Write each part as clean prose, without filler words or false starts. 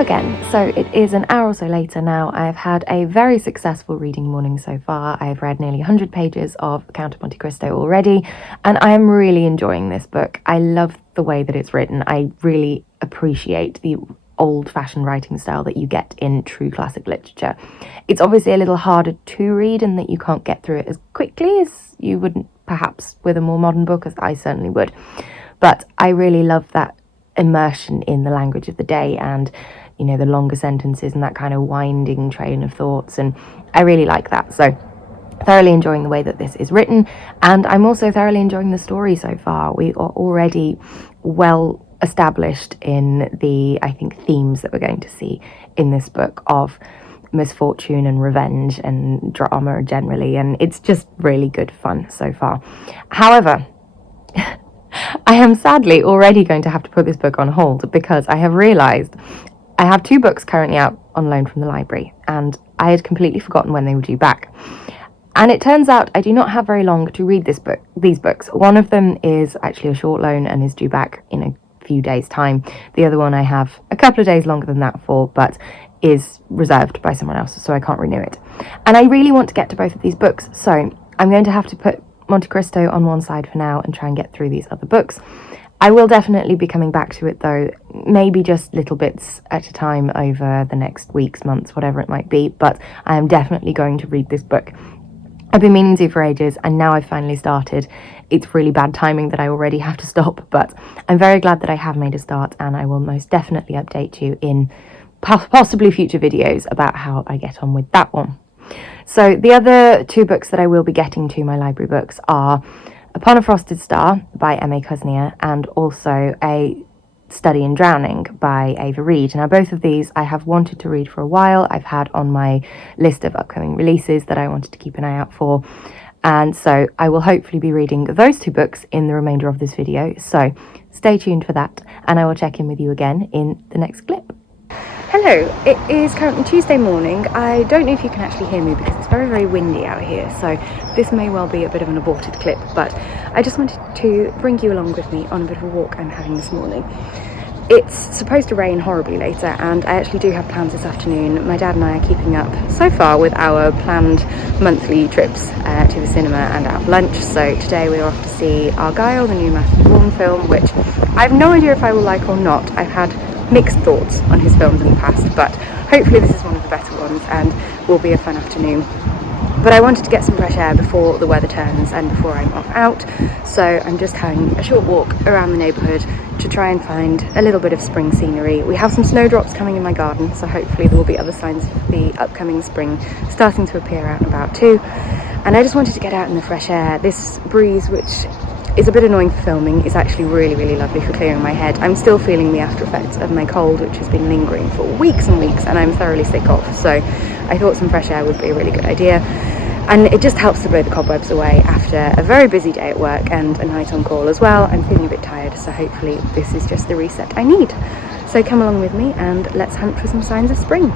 Hello again. So it is an hour or so later now. I've had a very successful reading morning so far. I've read nearly 100 pages of Count of Monte Cristo already, and I am really enjoying this book. I love the way that it's written. I really appreciate the old-fashioned writing style that you get in true classic literature. It's obviously a little harder to read in that you can't get through it as quickly as you would perhaps with a more modern book, as I certainly would. But I really love that immersion in the language of the day and, you know, the longer sentences and that kind of winding train of thoughts, and I really like that. So thoroughly enjoying the way that this is written, and I'm also thoroughly enjoying the story so far. We are already well established in the, I think, themes that we're going to see in this book of misfortune and revenge and drama generally, and it's just really good fun so far. However, I am sadly already going to have to put this book on hold because I have realised I have 2 books currently out on loan from the library, and I had completely forgotten when they were due back. And it turns out I do not have very long to read these books. One of them is actually a short loan and is due back in a few days' time. The other one I have a couple of days longer than that for, but is reserved by someone else, so I can't renew it. And I really want to get to both of these books, so I'm going to have to put Monte Cristo on one side for now and try and get through these other books. I will definitely be coming back to it though, maybe just little bits at a time over the next weeks, months, whatever it might be, but I am definitely going to read this book. I've been meaning to for ages, and now I've finally started. It's really bad timing that I already have to stop, but I'm very glad that I have made a start, and I will most definitely update you in possibly future videos about how I get on with that one. So the other 2 books that I will be getting to my library books are Upon a Frosted Star by M.A. Cusnier and also A Study in Drowning by Ava Reid. Now both of these I have wanted to read for a while. I've had on my list of upcoming releases that I wanted to keep an eye out for, and so I will hopefully be reading those 2 books in the remainder of this video, so stay tuned for that, and I will check in with you again in the next clip. Hello, it is currently Tuesday morning. I don't know if you can actually hear me because it's very, very windy out here, so this may well be a bit of an aborted clip, but I just wanted to bring you along with me on a bit of a walk I'm having this morning. It's supposed to rain horribly later, and I actually do have plans this afternoon. My dad and I are keeping up so far with our planned monthly trips to the cinema and out for lunch. So today we're off to see Argyle, the new Mathis film, which I have no idea if I will like or not. I've had mixed thoughts on his films in the past, but hopefully this is one of the better ones and will be a fun afternoon. But I wanted to get some fresh air before the weather turns and before I'm off out, so I'm just having a short walk around the neighbourhood to try and find a little bit of spring scenery. We have some snowdrops coming in my garden, so hopefully there will be other signs of the upcoming spring starting to appear out and about too. And I just wanted to get out in the fresh air. This breeze, which is a bit annoying for filming, is actually really, really lovely for clearing my head. I'm still feeling the after effects of my cold, which has been lingering for weeks and weeks, and I'm thoroughly sick of, so I thought some fresh air would be a really good idea. And it just helps to blow the cobwebs away after a very busy day at work and a night on call as well. I'm feeling a bit tired, so hopefully this is just the reset I need. So come along with me and let's hunt for some signs of spring.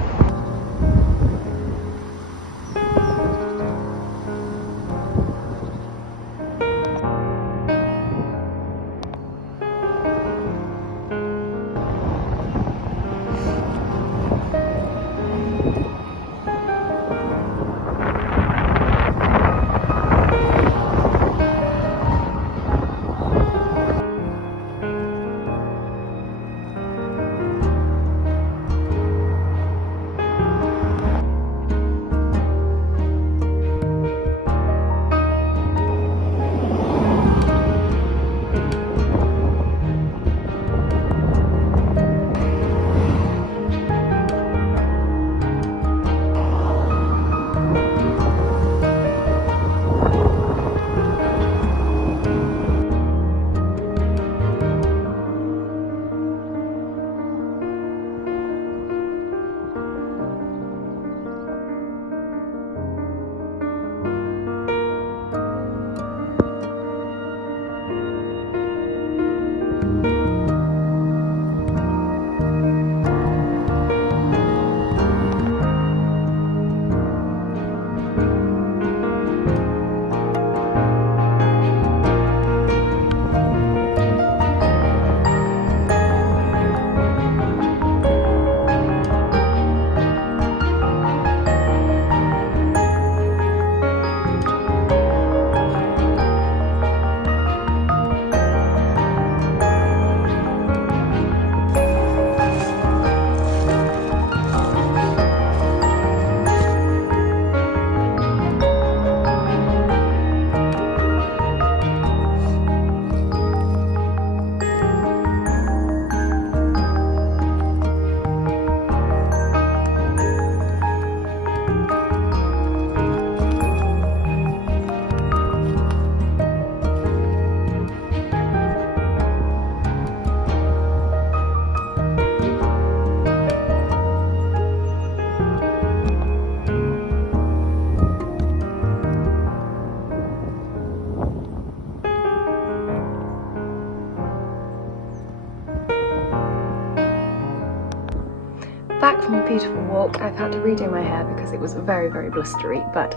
back from a beautiful walk. I've had to redo my hair because it was very, very blustery, but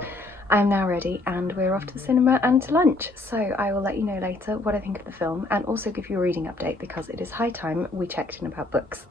I am now ready and we're off to the cinema and to lunch. So I will let you know later what I think of the film and also give you a reading update because it is high time we checked in about books.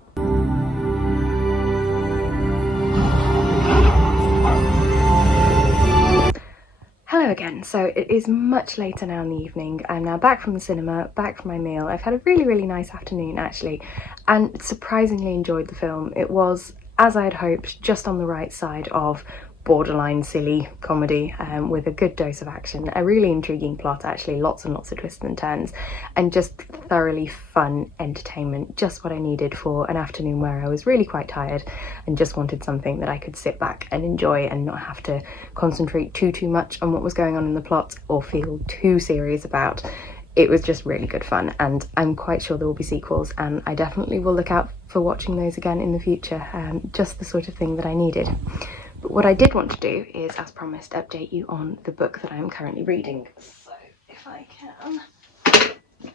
Hello again. So it is much later now in the evening. I'm now back from the cinema, back from my meal. I've had a really, really nice afternoon actually, and surprisingly enjoyed the film. It was, as I had hoped, just on the right side of borderline silly comedy, with a good dose of action, a really intriguing plot actually, lots and lots of twists and turns, and just thoroughly fun entertainment, just what I needed for an afternoon where I was really quite tired and just wanted something that I could sit back and enjoy and not have to concentrate too much on what was going on in the plot or feel too serious about. It was just really good fun, and I'm quite sure there will be sequels, and I definitely will look out for watching those again in the future. Just the sort of thing that I needed. But what I did want to do is, as promised, update you on the book that I am currently reading. So if I can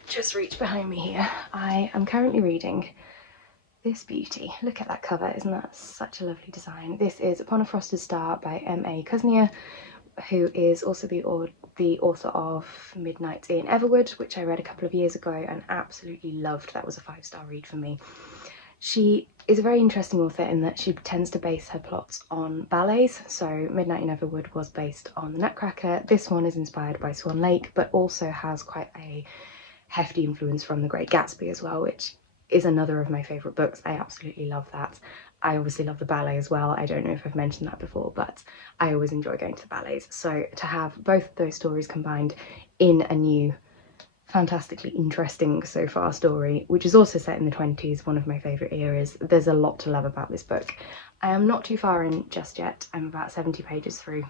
just reach behind me here, I am currently reading this beauty. Look at that cover, isn't that such a lovely design? This is Upon a Frosted Star by M.A. Cusnier, who is also the author of Midnight in Everwood, which I read a couple of years ago and absolutely loved. That was a 5-star read for me. She is a very interesting author in that she tends to base her plots on ballets. So Midnight in Everwood was based on The Nutcracker. This one is inspired by Swan Lake, but also has quite a hefty influence from The Great Gatsby as well, which is another of my favourite books. I absolutely love that. I obviously love the ballet as well. I don't know if I've mentioned that before, but I always enjoy going to the ballets. So to have both of those stories combined in a new, fantastically interesting so far story, which is also set in the 20s, one of my favourite eras. There's a lot to love about this book. I am not too far in just yet. I'm about 70 pages through.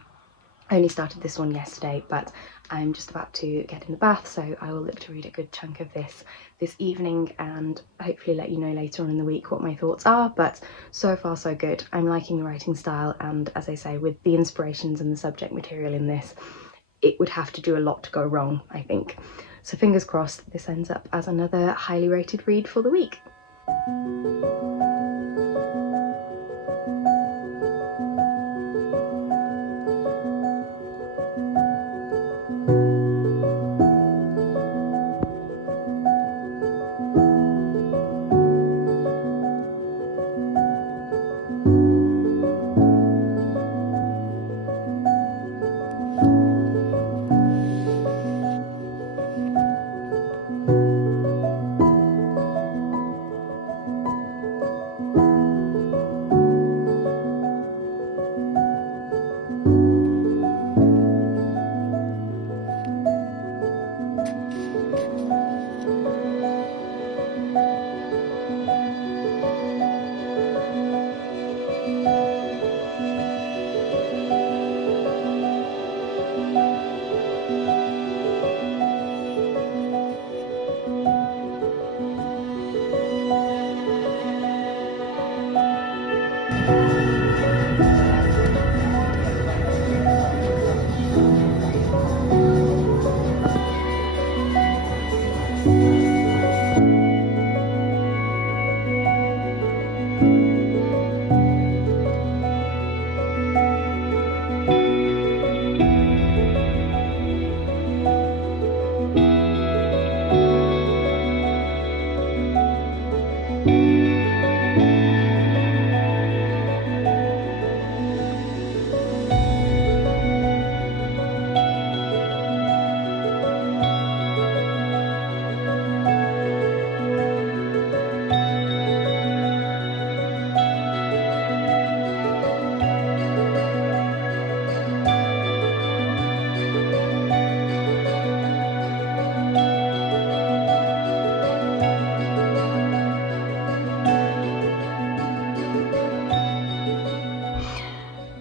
I only started this one yesterday, but I'm just about to get in the bath, so I will look to read a good chunk of this evening and hopefully let you know later on in the week what my thoughts are. But so far so good. I'm liking the writing style, and as I say, with the inspirations and the subject material in this, it would have to do a lot to go wrong, I think. So fingers crossed this ends up as another highly rated read for the week.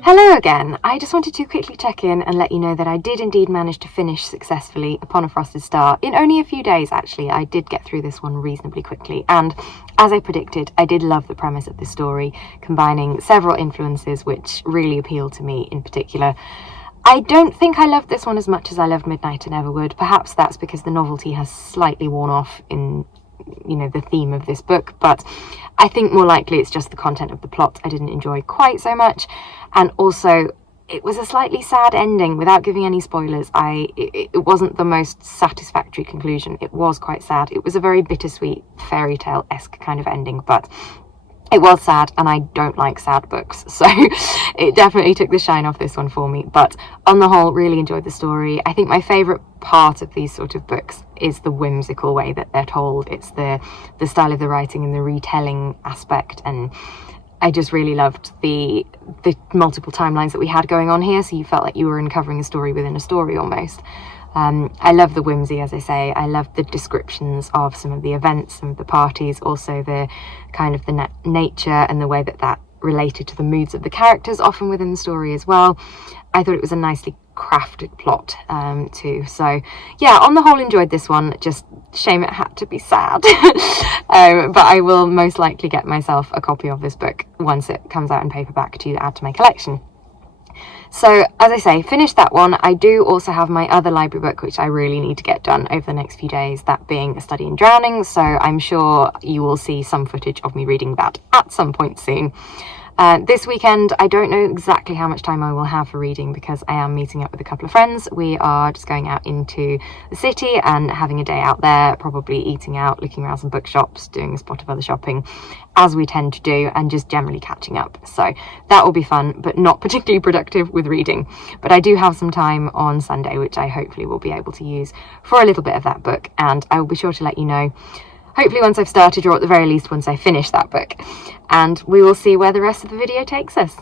Hello again. I just wanted to quickly check in and let you know that I did indeed manage to finish successfully Upon a Frosted Star in only a few days. Actually, I did get through this one reasonably quickly, and as I predicted, I did love the premise of this story, combining several influences which really appealed to me in particular. I don't think I loved this one as much as I loved Midnight in Everwood. Perhaps that's because the novelty has slightly worn off in you know, the theme of this book, but I think more likely it's just the content of the plot I didn't enjoy quite so much. And also, it was a slightly sad ending. Without giving any spoilers, it wasn't the most satisfactory conclusion. It was quite sad. It was a very bittersweet fairy tale-esque kind of ending, but it was sad, and I don't like sad books, so it definitely took the shine off this one for me. But on the whole, really enjoyed the story. I think my favourite part of these sort of books is the whimsical way that they're told. It's the style of the writing and the retelling aspect, and I just really loved the multiple timelines that we had going on here, so you felt like you were uncovering a story within a story almost. I love the whimsy, as I say. I love the descriptions of some of the events, some of the parties, also the kind of the nature and the way that related to the moods of the characters, often within the story as well. I thought it was a nicely crafted plot too. So yeah, on the whole, enjoyed this one. Just shame it had to be sad. But I will most likely get myself a copy of this book once it comes out in paperback to add to my collection. So, as I say, finished that one. I do also have my other library book, which I really need to get done over the next few days, that being A Study in Drowning, so I'm sure you will see some footage of me reading that at some point soon. This weekend, I don't know exactly how much time I will have for reading because I am meeting up with a couple of friends. We are just going out into the city and having a day out there, probably eating out, looking around some bookshops, doing a spot of other shopping, as we tend to do, and just generally catching up. So that will be fun, but not particularly productive with reading. But I do have some time on Sunday, which I hopefully will be able to use for a little bit of that book, and I will be sure to let you know, hopefully once I've started, or at the very least once I finish that book, and we will see where the rest of the video takes us.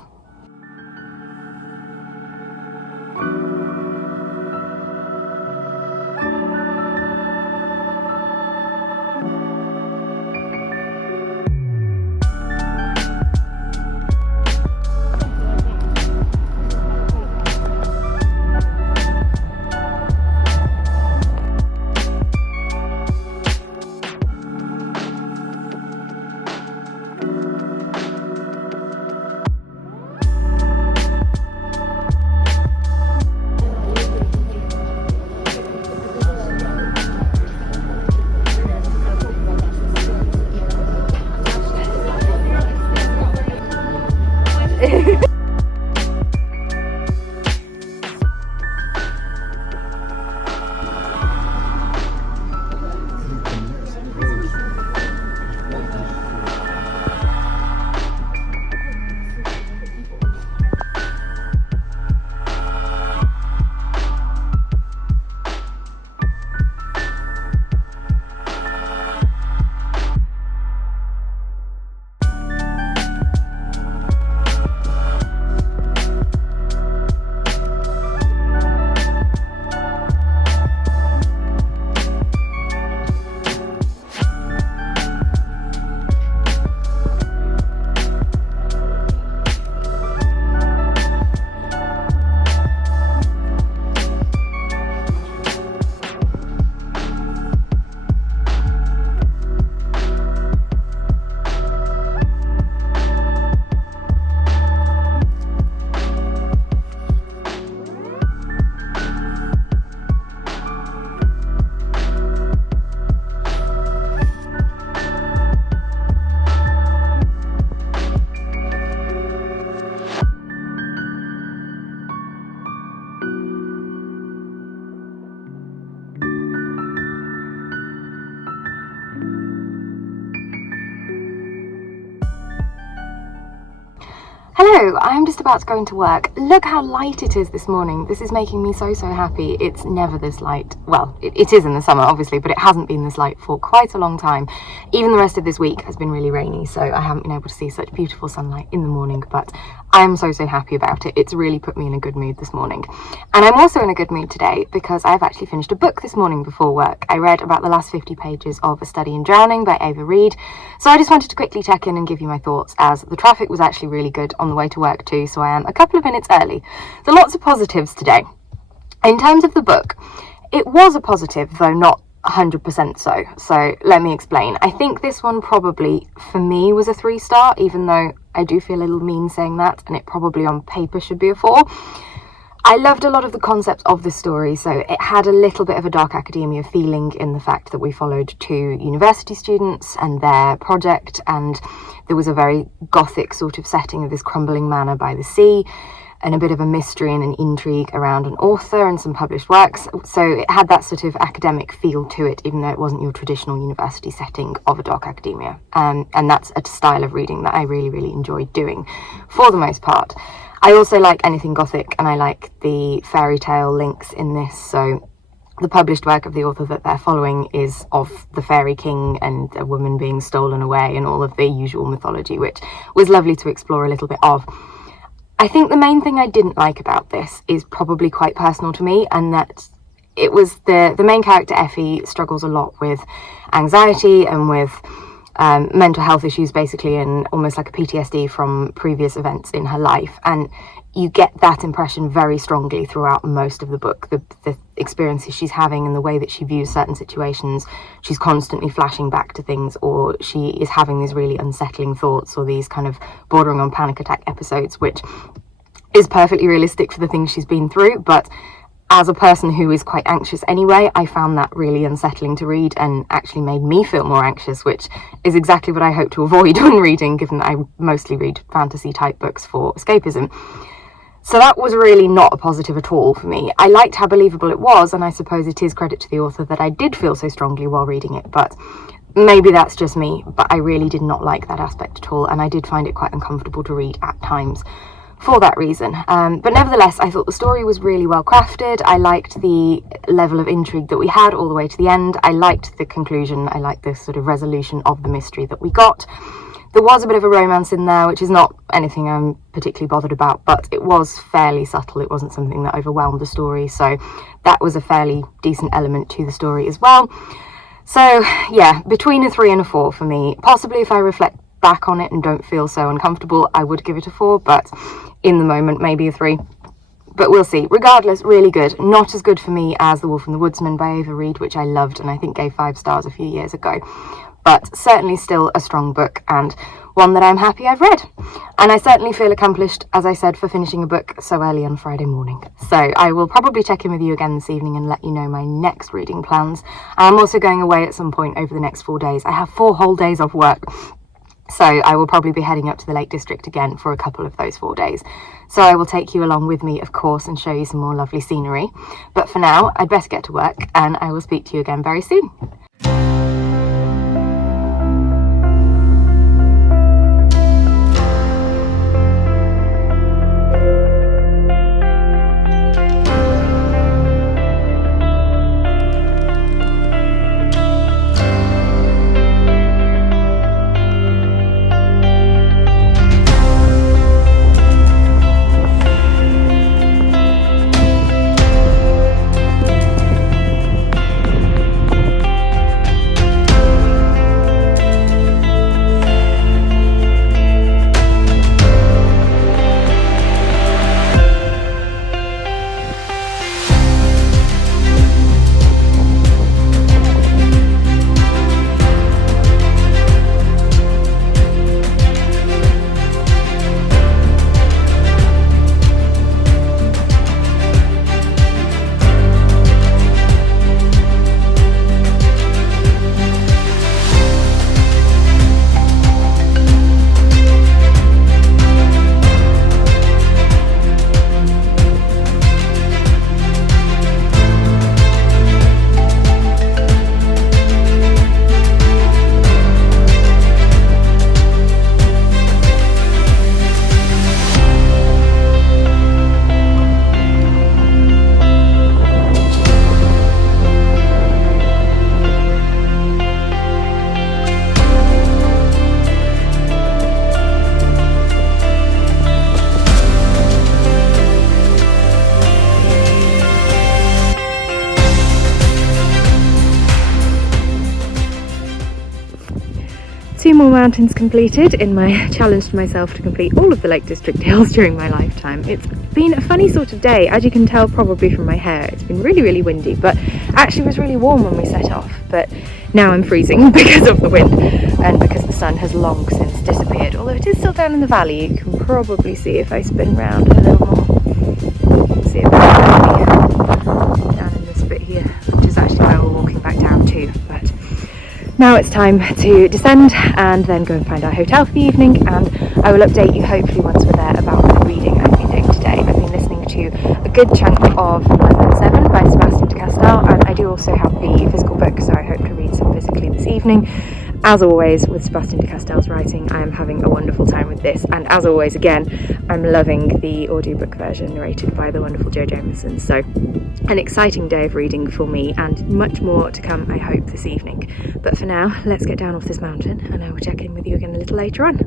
Hello, I'm just about to go into work. Look how light it is this morning. This is making me so happy. It's never this light. Well, it is in the summer, obviously, but it hasn't been this light for quite a long time. Even the rest of this week has been really rainy, so I haven't been able to see such beautiful sunlight in the morning, but I'm so happy about it. It's really put me in a good mood this morning. And I'm also in a good mood today because I've actually finished a book this morning before work. I read about the last 50 pages of A Study in Drowning by Ava Reid. So I just wanted to quickly check in and give you my thoughts, as the traffic was actually really good on the way to work too, so I am a couple of minutes early. So lots of positives today. In terms of the book, it was a positive, though not 100% so. So let me explain. I think this one probably, for me, was a 3-star, even though I do feel a little mean saying that, and it probably on paper should be a 4. I loved a lot of the concepts of the story, so it had a little bit of a dark academia feeling in the fact that we followed 2 university students and their project, and there was a very gothic sort of setting of this crumbling manor by the sea, and a bit of a mystery and an intrigue around an author and some published works. So it had that sort of academic feel to it, even though it wasn't your traditional university setting of a dark academia. And that's a style of reading that I really, really enjoyed doing for the most part. I also like anything gothic, and I like the fairy tale links in this. So the published work of the author that they're following is of the fairy king and a woman being stolen away and all of the usual mythology, which was lovely to explore a little bit of. I think the main thing I didn't like about this is probably quite personal to me, and that it was the main character, Effie, struggles a lot with anxiety and with mental health issues, basically, and almost like a PTSD from previous events in her life. And you get that impression very strongly throughout most of the book, the experiences she's having and the way that she views certain situations. She's constantly flashing back to things, or she is having these really unsettling thoughts or these kind of bordering on panic attack episodes, which is perfectly realistic for the things she's been through. But as a person who is quite anxious anyway, I found that really unsettling to read and actually made me feel more anxious, which is exactly what I hope to avoid when reading, given that I mostly read fantasy type books for escapism. So that was really not a positive at all for me. I liked how believable it was, and I suppose it is credit to the author that I did feel so strongly while reading it, but maybe that's just me. But I really did not like that aspect at all, and I did find it quite uncomfortable to read at times for that reason. But nevertheless, I thought the story was really well crafted. I liked the level of intrigue that we had all the way to the end. I liked the conclusion. I liked the sort of resolution of the mystery that we got. There was a bit of a romance in there, which is not anything I'm particularly bothered about, but it was fairly subtle. It wasn't something that overwhelmed the story, so that was a fairly decent element to the story as well. So yeah, between a 3 and a 4 for me. Possibly if I reflect back on it and don't feel so uncomfortable, I would give it a 4, but in the moment, maybe a 3. But we'll see. Regardless, really good. Not as good for me as The Wolf and the Woodsman by Ava Reid, which I loved and I think gave 5 stars a few years ago. But certainly still a strong book, and one that I'm happy I've read. And I certainly feel accomplished, as I said, for finishing a book so early on Friday morning. So I will probably check in with you again this evening and let you know my next reading plans. I'm also going away at some point over the next 4 days. I have 4 whole days off work, so I will probably be heading up to the Lake District again for a couple of those 4 days. So I will take you along with me, of course, and show you some more lovely scenery. But for now, I'd better get to work, and I will speak to you again very soon. Two more mountains completed in my challenge to myself to complete all of the Lake District hills during my lifetime. It's been a funny sort of day, as you can tell probably from my hair. It's been really, really windy, but actually it was really warm when we set off. But now I'm freezing because of the wind and because the sun has long since disappeared. Although it is still down in the valley, you can probably see if I spin round a little more. You can see it down in this bit here, which is actually where we're walking back down to. But now it's time to descend and then go and find our hotel for the evening, and I will update you hopefully once we're there about the reading I've been doing today. I've been listening to a good chunk of London 7 by Sebastian de Castell, and I do also have the physical book, so I hope to read some physically this evening. As always with Sebastian de Castell's writing, I am having a wonderful time with this, and as always again, I'm loving the audiobook version narrated by the wonderful Jo Jameson. So an exciting day of reading for me, and much more to come, I hope, this evening. But for now, let's get down off this mountain and I will check in with you again a little later on.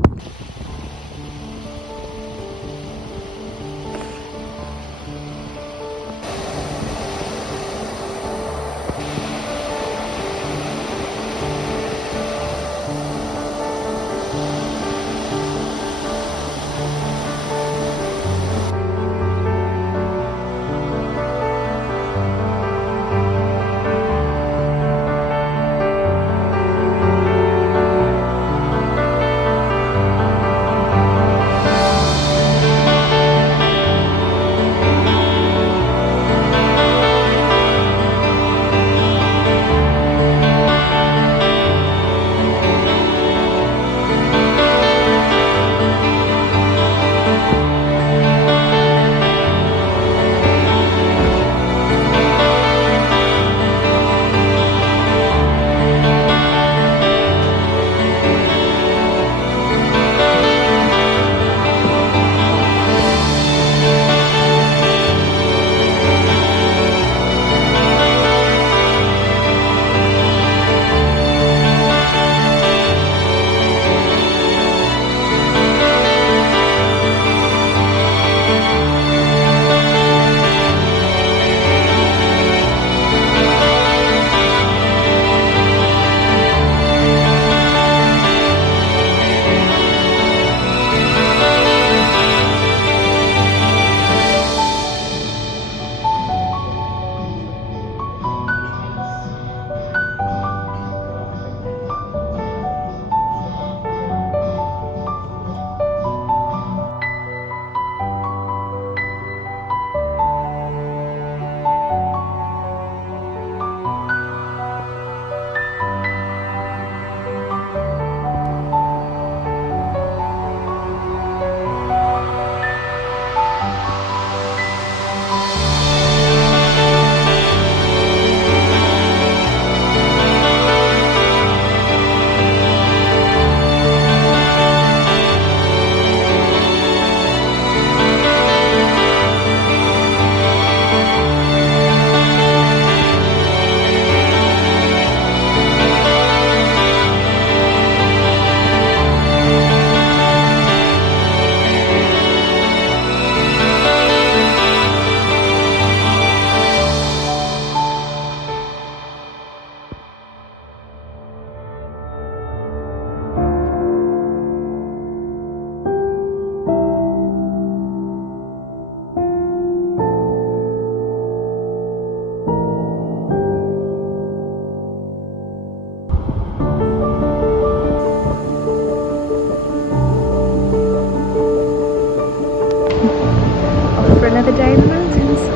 For another day in the mountains.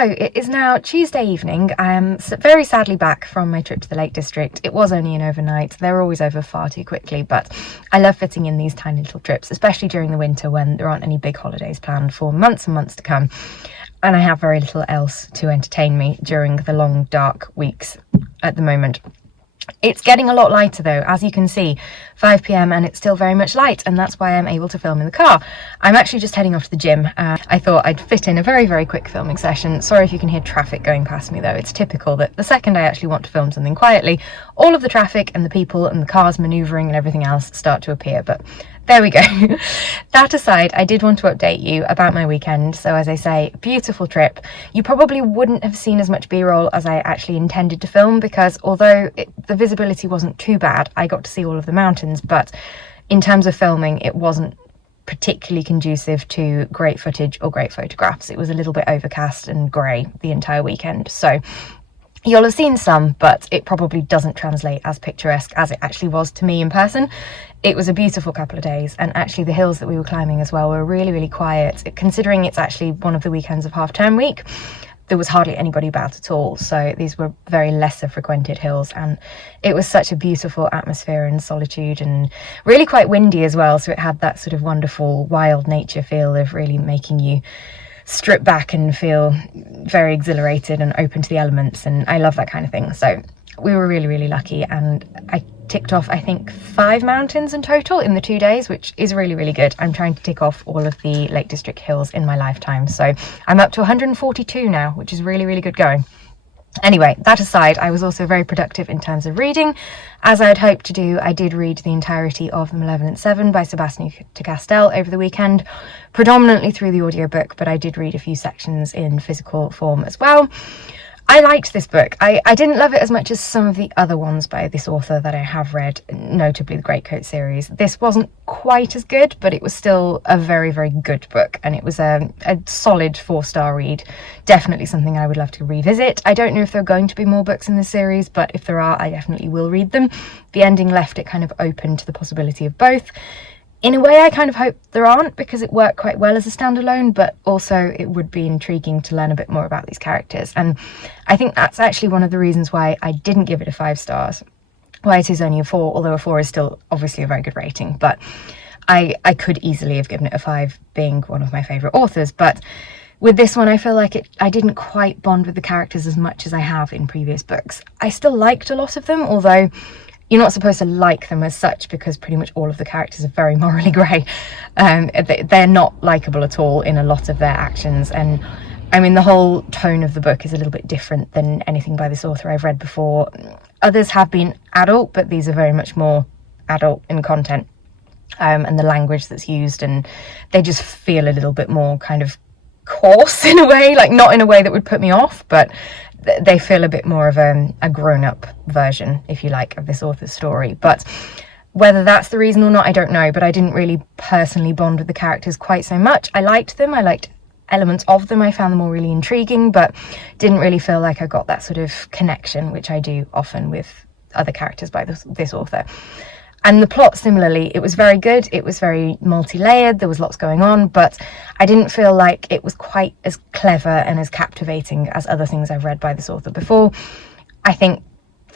So it is now Tuesday evening. I am very sadly back from my trip to the Lake District. It was only an overnight. They're always over far too quickly, but I love fitting in these tiny little trips, especially during the winter when there aren't any big holidays planned for months and months to come. And I have very little else to entertain me during the long, dark weeks at the moment. It's getting a lot lighter though, as you can see, 5 p.m. and it's still very much light, and that's why I'm able to film in the car. I'm actually just heading off to the gym. I thought I'd fit in a very, very quick filming session. Sorry if you can hear traffic going past me though. It's typical that the second I actually want to film something quietly, all of the traffic and the people and the cars manoeuvring and everything else start to appear, but there we go. That aside, I did want to update you about my weekend. So as I say, beautiful trip. You probably wouldn't have seen as much B-roll as I actually intended to film, because although the visibility wasn't too bad, I got to see all of the mountains, but in terms of filming, it wasn't particularly conducive to great footage or great photographs. It was a little bit overcast and grey the entire weekend. So you'll have seen some, but it probably doesn't translate as picturesque as it actually was to me in person. It was a beautiful couple of days, and actually the hills that we were climbing as well were really, really quiet. Considering it's actually one of the weekends of half-term week, there was hardly anybody about at all. So these were very lesser frequented hills, and it was such a beautiful atmosphere and solitude, and really quite windy as well. So it had that sort of wonderful wild nature feel of really making you strip back and feel very exhilarated and open to the elements, and I love that kind of thing. So we were really, really lucky, and I ticked off I think 5 mountains in total in the 2 days, which is really, really good. I'm trying to tick off all of the Lake District hills in my lifetime, so I'm up to 142 now, which is really, really good going. Anyway, that aside, I was also very productive in terms of reading. As I had hoped to do, I did read the entirety of The Malevolent Seven by Sebastian de Castell over the weekend, predominantly through the audiobook, but I did read a few sections in physical form as well. I liked this book. I didn't love it as much as some of the other ones by this author that I have read, notably the Greatcoat series. This wasn't quite as good, but it was still a very, very good book, and it was a solid 4-star read. Definitely something I would love to revisit. I don't know if there are going to be more books in this series, but if there are, I definitely will read them. The ending left it kind of open to the possibility of both. In a way, I kind of hope there aren't, because it worked quite well as a standalone, but also it would be intriguing to learn a bit more about these characters. And I think that's actually one of the reasons why I didn't give it a 5 stars, why it is only a 4, although a 4 is still obviously a very good rating. But I could easily have given it a 5, being one of my favourite authors. But with this one, I feel like I didn't quite bond with the characters as much as I have in previous books. I still liked a lot of them, although you're not supposed to like them as such, because pretty much all of the characters are very morally grey. They're not likeable at all in a lot of their actions, and I mean the whole tone of the book is a little bit different than anything by this author I've read before. Others have been adult, but these are very much more adult in content, and the language that's used, and they just feel a little bit more kind of coarse in a way, like not in a way that would put me off, but they feel a bit more of a grown-up version, if you like, of this author's story. But whether that's the reason or not, I don't know, but I didn't really personally bond with the characters quite so much. I liked them, I liked elements of them, I found them all really intriguing, but didn't really feel like I got that sort of connection, which I do often with other characters by this author. And the plot, similarly, it was very good, it was very multi-layered, there was lots going on, but I didn't feel like it was quite as clever and as captivating as other things I've read by this author before. I think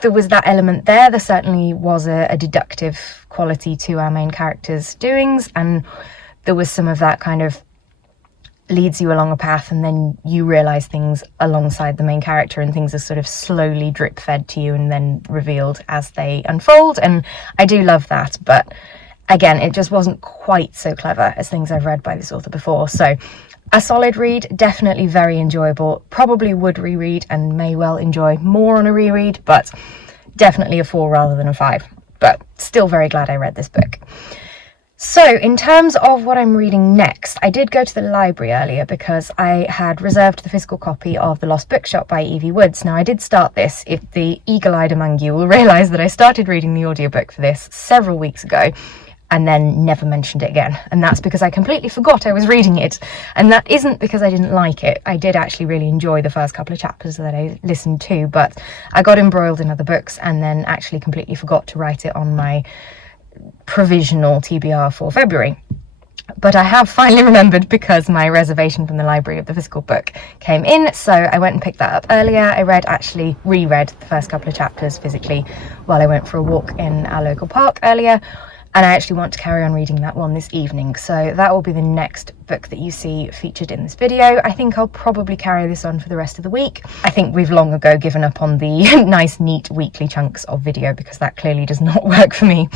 there was that element there. There certainly was a deductive quality to our main character's doings, and there was some of that kind of leads you along a path, and then you realise things alongside the main character, and things are sort of slowly drip fed to you and then revealed as they unfold, and I do love that. But again, it just wasn't quite so clever as things I've read by this author before. So a solid read, definitely very enjoyable, probably would reread and may well enjoy more on a reread, but definitely a 4 rather than a 5, but still very glad I read this book. So in terms of what I'm reading next, I did go to the library earlier because I had reserved the physical copy of The Lost Bookshop by Evie Woods. Now I did start this. If the eagle-eyed among you will realise that I started reading the audiobook for this several weeks ago and then never mentioned it again. And that's because I completely forgot I was reading it. And that isn't because I didn't like it. I did actually really enjoy the first couple of chapters that I listened to, but I got embroiled in other books and then actually completely forgot to write it on my provisional TBR for February. But I have finally remembered because my reservation from the library of the physical book came in, so I went and picked that up earlier. I reread the first couple of chapters physically while I went for a walk in our local park earlier, and I actually want to carry on reading that one this evening, so that will be the next book that you see featured in this video. I think I'll probably carry this on for the rest of the week. I think we've long ago given up on the nice neat weekly chunks of video because that clearly does not work for me,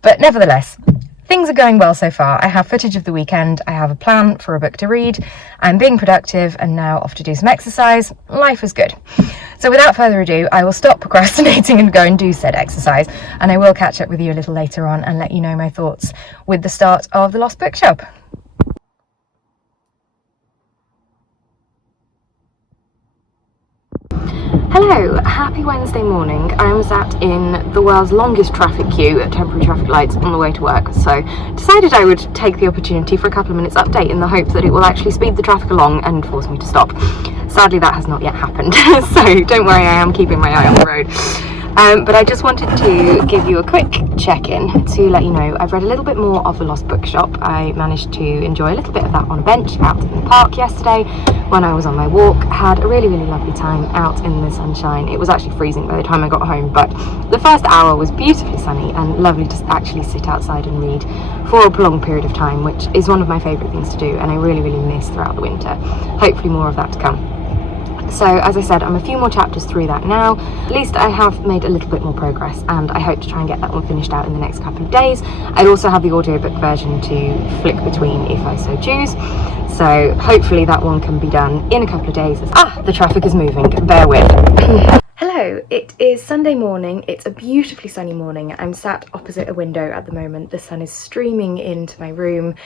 but nevertheless, things are going well so far. I have footage of the weekend, I have a plan for a book to read, I'm being productive, and now off to do some exercise. Life is good. So without further ado, I will stop procrastinating and go and do said exercise, and I will catch up with you a little later on and let you know my thoughts with the start of The Lost Bookshop. Hello, happy Wednesday morning. I'm sat in the world's longest traffic queue at temporary traffic lights on the way to work, so decided I would take the opportunity for a couple of minutes update in the hope that it will actually speed the traffic along and force me to stop. Sadly, that has not yet happened, so don't worry, I am keeping my eye on the road. But I just wanted to give you a quick check-in to let you know I've read a little bit more of The Lost Bookshop. I managed to enjoy a little bit of that on a bench out in the park yesterday when I was on my walk. Had a really, really lovely time out in the sunshine. It was actually freezing by the time I got home, but the first hour was beautifully sunny and lovely to actually sit outside and read for a prolonged period of time, which is one of my favourite things to do and I really, really miss throughout the winter. Hopefully more of that to come. So as I said, I'm a few more chapters through that now. At least I have made a little bit more progress and I hope to try and get that one finished out in the next couple of days. I also have the audiobook version to flick between if I so choose. So hopefully that one can be done in a couple of days. The traffic is moving, bear with. Hello, it is Sunday morning. It's a beautifully sunny morning. I'm sat opposite a window at the moment. The sun is streaming into my room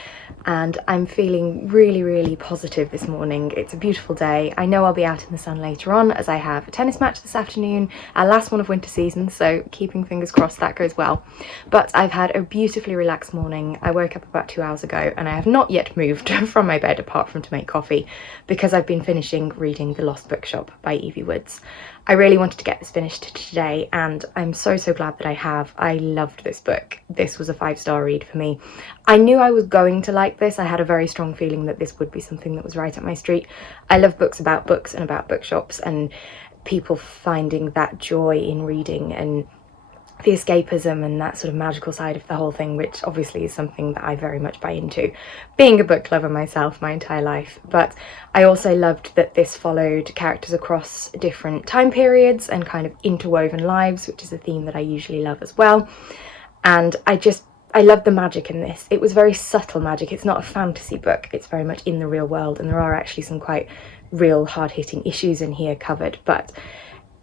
and I'm feeling really, really positive this morning. It's a beautiful day. I know I'll be out in the sun later on as I have a tennis match this afternoon, our last one of winter season, so keeping fingers crossed that goes well. But I've had a beautifully relaxed morning. I woke up about 2 hours ago and I have not yet moved from my bed apart from to make coffee because I've been finishing reading The Lost Bookshop by Evie Woods. I really wanted to get this finished today and I'm so glad that I have. I loved this book. This was a 5-star read for me. I knew I was going to like this. I had a very strong feeling that this would be something that was right up my street. I love books and about bookshops and people finding that joy in reading and the escapism and that sort of magical side of the whole thing, which obviously is something that I very much buy into, being a book lover myself my entire life. But I also loved that this followed characters across different time periods and kind of interwoven lives, which is a theme that I usually love as well. And I love the magic in this. It was very subtle magic. It's not a fantasy book. It's very much in the real world, and there are actually some quite real hard-hitting issues in here covered. But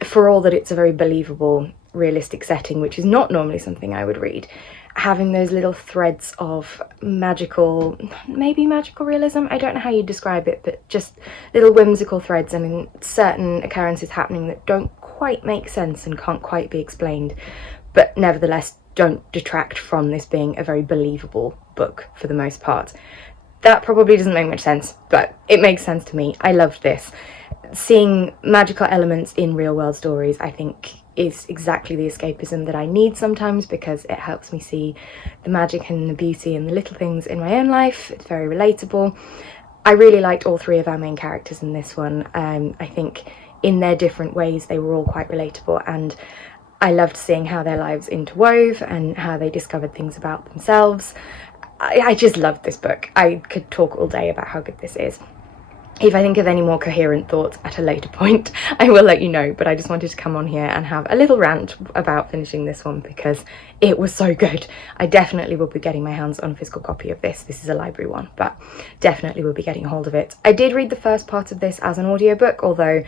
for all that it's a very believable, realistic setting, which is not normally something I would read, having those little threads of maybe magical realism, I don't know how you describe it, but just little whimsical threads and certain occurrences happening that don't quite make sense and can't quite be explained, but nevertheless don't detract from this being a very believable book for the most part. That probably doesn't make much sense, but it makes sense to me. I loved this. Seeing magical elements in real world stories, I think, is exactly the escapism that I need sometimes because it helps me see the magic and the beauty and the little things in my own life. It's very relatable. I really liked all three of our main characters in this one. I think in their different ways they were all quite relatable, and I loved seeing how their lives interwove and how they discovered things about themselves. I just loved this book. I could talk all day about how good this is. If I think of any more coherent thoughts at a later point, I will let you know, but I just wanted to come on here and have a little rant about finishing this one because it was so good. I definitely will be getting my hands on a physical copy of this. This is a library one, but definitely will be getting a hold of it. I did read the first part of this as an audiobook, although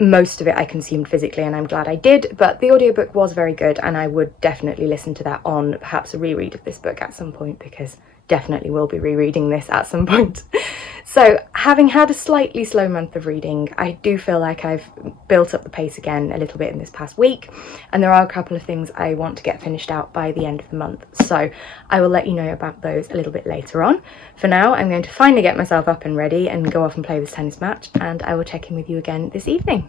most of it I consumed physically, and I'm glad I did, but the audiobook was very good and I would definitely listen to that on perhaps a reread of this book at some point, because definitely will be rereading this at some point. So having had a slightly slow month of reading, I do feel like I've built up the pace again a little bit in this past week, and there are a couple of things I want to get finished out by the end of the month, so I will let you know about those a little bit later on. For now, I'm going to finally get myself up and ready and go off and play this tennis match, and I will check in with you again this evening.